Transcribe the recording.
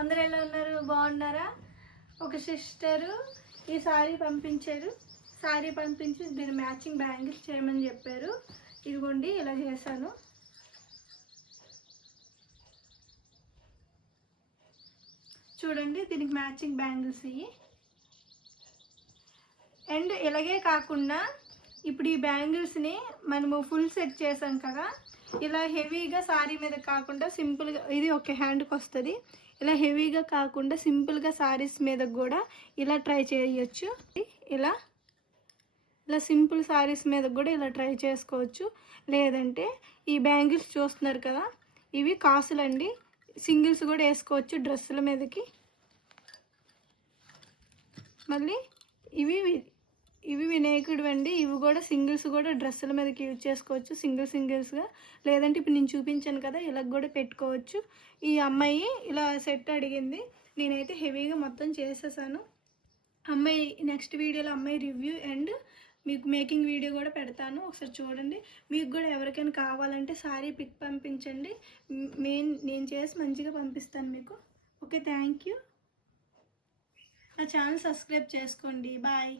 అందరూ ఎలా ఉన్నారు? బాగున్నారా? ఒక సిస్టరు ఈ సారీ పంపించారు. సారీ పంపించి దీని మ్యాచింగ్ బ్యాంగిల్స్ చేయమని చెప్పారు. ఇదిగోండి ఇలా చేశాను. చూడండి దీనికి మ్యాచింగ్ బ్యాంగిల్స్ ఇవి. అండ్ ఇలాగే కాకుండా ఇప్పుడు ఈ బ్యాంగిల్స్ని మనము ఫుల్ సెట్ చేసాం కదా, ఇలా హెవీగా సారీ మీద కాకుండా సింపుల్గా, ఇది ఒక హ్యాండ్కి వస్తుంది. ఇలా హెవీగా కాకుండా సింపుల్గా సారీస్ మీద కూడా ఇలా ట్రై చేయొచ్చు. ఇలా ఇలా సింపుల్ సారీస్ మీద కూడా ఇలా ట్రై చేసుకోవచ్చు. లేదంటే ఈ బ్యాంగిల్స్ చూస్తున్నారు కదా, ఇవి కాసులండి. సింగిల్స్ కూడా వేసుకోవచ్చు డ్రెస్సుల మీదకి. మళ్ళీ ఇవి వినాయకుడు అండి. ఇవి కూడా సింగిల్స్ కూడా డ్రెస్సుల మీదకి యూజ్ చేసుకోవచ్చు సింగిల్స్గా. లేదంటే ఇప్పుడు నేను చూపించాను కదా, ఇలా కూడా పెట్టుకోవచ్చు. ఈ అమ్మాయి ఇలా సెట్ అడిగింది, నేనైతే హెవీగా మొత్తం చేసేసాను. అమ్మాయి నెక్స్ట్ వీడియోలో అమ్మాయి రివ్యూ అండ్ మీకు మేకింగ్ వీడియో కూడా పెడతాను, ఒకసారి చూడండి. మీకు కూడా ఎవరికైనా కావాలంటే సారీ పిక్ పంపించండి, నేను చేసి మంచిగా పంపిస్తాను మీకు. Okay, thank you. నా ఛానల్ సబ్స్క్రైబ్ చేసుకోండి. బాయ్.